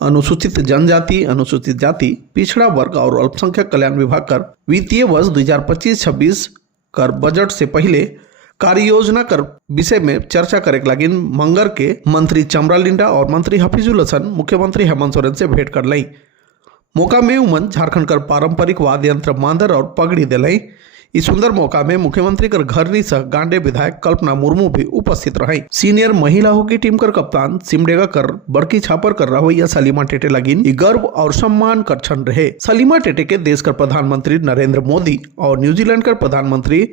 अनुसूचित जनजाति, अनुसूचित जाति, पिछड़ा वर्ग और अल्पसंख्यक कल्याण विभाग कर वित्तीय वर्ष 2025-26 कर बजट से पहले कार्य योजना कर विषय में चर्चा करे लगी मंगर के मंत्री चमरा लिंडा और मंत्री हफीजुल हसन मुख्यमंत्री हेमंत सोरेन से भेंट कर लई। मौका में उमन झारखंड कर पारंपरिक वाद्य यंत्र मांदर और पगड़ी दिलाई। इस सुंदर मौका में मुख्यमंत्री कर घरनी सह गांडे विधायक कल्पना मुर्मू भी उपस्थित रही। सीनियर महिला हॉकी टीम कर कप्तान सिमडेगा कर बड़की छापर कर रवैया सलीमा टेटे लगिन गर्व और सम्मान कर क्षण रहे। सलीमा टेटे के देश कर प्रधानमंत्री नरेंद्र मोदी और न्यूजीलैंड कर प्रधानमंत्री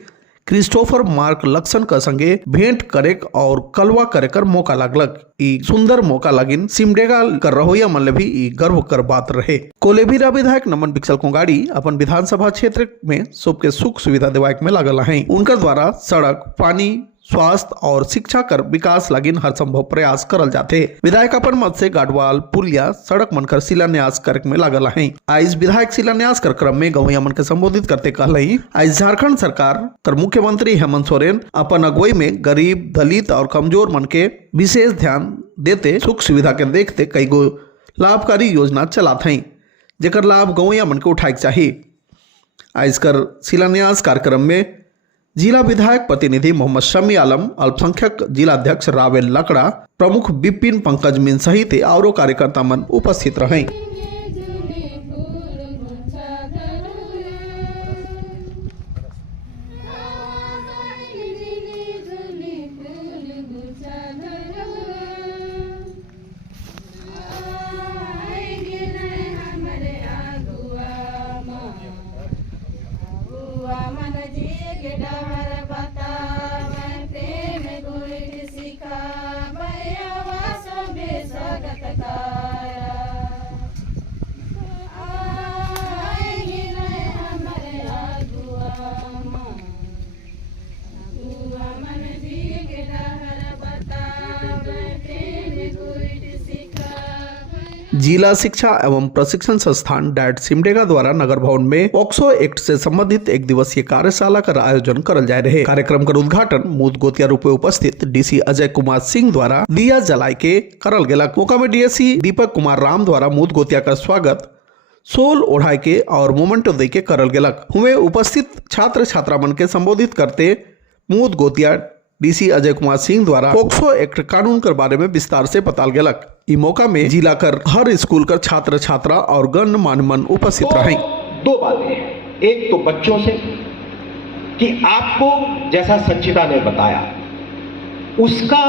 क्रिस्टोफर मार्क लक्सन का संगे भेंट करे और कलवा करे कर मौका लगलक। ई सुंदर मौका लगिन सिमडेगा कर रहोया मन भी ई गर्व कर बात रहे। कोलेबिरा विधायक नमन बिक्सल कोंगाड़ी अपन विधानसभा क्षेत्र में सबके सुख सुविधा दिवाए में लागल है। उनका द्वारा सड़क, पानी, स्वास्थ्य और शिक्षा कर विकास लगिन हर संभव प्रयास करल जाते। विधायक अपन मत से गाडवाल, पुलिया, सड़क मनकर शिलान्यास कर में लागल है। आज विधायक शिलान्यास कर क्रम में गवैया मन के संबोधित करते कहलई, आज झारखंड सरकार कर मुख्यमंत्री हेमंत सोरेन अपन अगुवाई में गरीब, दलित और कमजोर मन के विशेष ध्यान देते सुख सुविधा के देखते कई गो लाभकारी योजना चलात हैं, जेकर लाभ गवैया मन के उठाए चाहिए। आज कर शिलान्यास कार्यक्रम में जिला विधायक प्रतिनिधि मोहम्मद शमी आलम, अल्पसंख्यक जिला अध्यक्ष रावेल लकड़ा, प्रमुख विपिन पंकज मीन सहित और कार्यकर्ता मन उपस्थित रहे। जिला शिक्षा एवं प्रशिक्षण संस्थान डैट सिमडेगा द्वारा नगर भवन में पॉक्सो एक्ट से संबंधित एक दिवसीय कार्यशाला का आयोजन करल जाए रहे। कार्यक्रम का उद्घाटन मूद गोतिया रूपे उपस्थित डीसी अजय कुमार सिंह द्वारा दिया जलाए के करल गेला। मौका में डीएससी दीपक कुमार राम द्वारा मूद गोतिया का स्वागत सोल ओढ़ाए के और मोमेंटो दे के करल गेलक। हुए उपस्थित छात्र छात्रा मन के संबोधित करते मूद गोतिया डीसी अजय कुमार सिंह द्वारा पॉक्सो एक्ट कानून के बारे में विस्तार से बताल गेलक। इस मौका में जिला कर हर स्कूल कर छात्र छात्रा और गणमान्य मन उपस्थित रहे। दो बातें हैं, एक तो बच्चों से कि आपको जैसा संचिता ने बताया उसका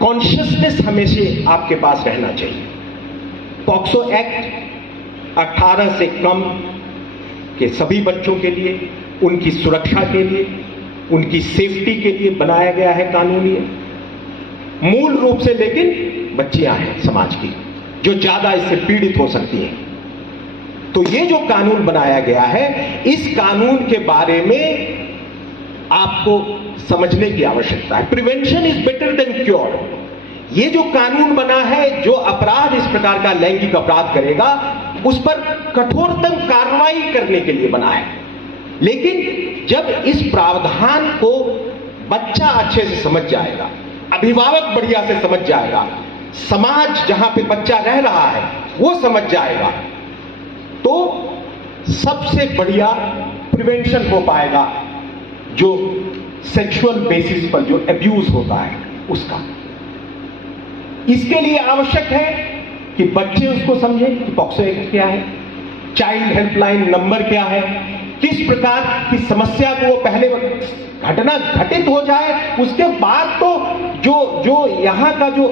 कॉन्शियसनेस हमेशा आपके पास रहना चाहिए। पॉक्सो एक्ट 18 से कम के सभी बच्चों के लिए, उनकी सुरक्षा के लिए, उनकी सेफ्टी के लिए बनाया गया है कानून। ये मूल रूप से लेकिन बच्चियां हैं समाज की जो ज्यादा इससे पीड़ित हो सकती हैं। तो ये जो कानून बनाया गया है, इस कानून के बारे में आपको समझने की आवश्यकता है। Prevention is better than cure. ये जो कानून बना है, जो अपराध इस प्रकार का लैंगिक अपराध करेगा उस पर कठोरतम कार्रवाई करने के लिए बना है। लेकिन जब इस प्रावधान को बच्चा अच्छे से समझ जाएगा, अभिभावक बढ़िया से समझ जाएगा, समाज जहां पे बच्चा रह रहा है वो समझ जाएगा, तो सबसे बढ़िया प्रिवेंशन हो पाएगा जो सेक्सुअल बेसिस पर जो एब्यूज होता है उसका। इसके लिए आवश्यक है कि बच्चे उसको समझें कि पॉक्सो एक्ट क्या है, चाइल्ड हेल्पलाइन नंबर क्या है, किस प्रकार की समस्या को पहले घटना घटित हो जाए, उसके बाद तो जो यहाँ का जो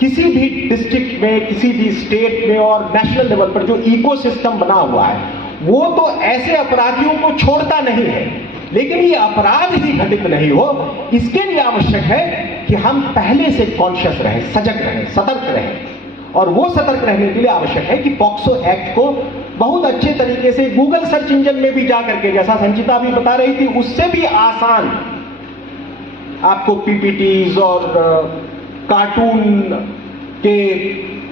किसी भी डिस्ट्रिक्ट में, किसी भी स्टेट में और नेशनल लेवल पर जो इकोसिस्टम बना हुआ है वो तो ऐसे अपराधियों को छोड़ता नहीं है। लेकिन ये अपराध ही घटित नहीं हो, इसके लिए आवश्यक है कि हम पहले से कॉन्शियस रहें, सजग रहें, सतर्क रहें। और वो सतर्क रहने के लिए आवश्यक है कि पॉक्सो एक्ट को बहुत अच्छे तरीके से गूगल सर्च इंजन में भी जा करके, जैसा संचिता भी बता रही थी, उससे भी आसान आपको पीपीटीज और कार्टून के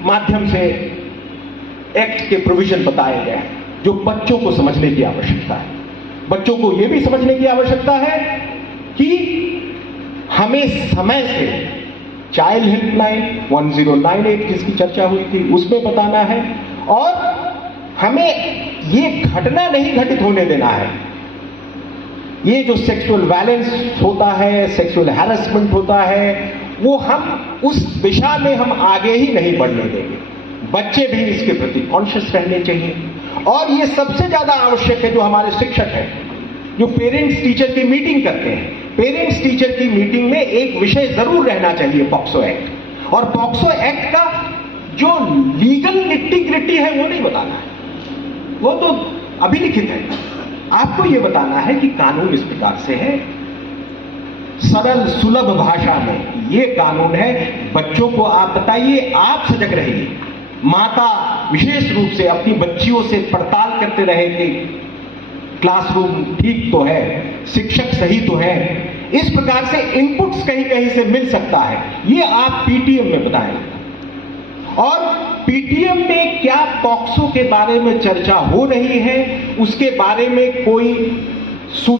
माध्यम से एक्ट के प्रोविजन बताए गए हैं, जो बच्चों को समझने की आवश्यकता है। बच्चों को यह भी समझने की आवश्यकता है कि हमें समय से चाइल्ड हेल्पलाइन 1098 जिसकी चर्चा हुई थी उसमें बताना है, और हमें ये घटना नहीं घटित होने देना है। ये जो सेक्सुअल वायलेंस होता है, सेक्सुअल हैरेसमेंट होता है, वो हम उस दिशा में हम आगे ही नहीं बढ़ने देंगे। बच्चे भी इसके प्रति कॉन्शियस रहने चाहिए, और ये सबसे ज्यादा आवश्यक है जो हमारे शिक्षक हैं, जो पेरेंट्स टीचर की मीटिंग करते हैं। पेरेंट्स टीचर की मीटिंग में एक विषय जरूर रहना चाहिए पॉक्सो एक्ट, और पॉक्सो एक्ट का जो लीगल निट्टी ग्रिट्टी है वो नहीं बताना है, वो तो अभिलिखित है। आपको ये बताना है कि कानून इस प्रकार से है, सरल सुलभ भाषा में ये कानून है। बच्चों को आप बताइए, आप सजग रहिए। माता विशेष रूप से अपनी बच्चियों से पड़ताल करते रहे कि क्लासरूम ठीक तो है, शिक्षक सही तो है। इस प्रकार से इनपुट्स कहीं कहीं से मिल सकता है, ये आप पीटीएम में बताएं। और पीटीएम में क्या पॉक्सो के बारे में चर्चा हो रही है, उसके बारे में कोई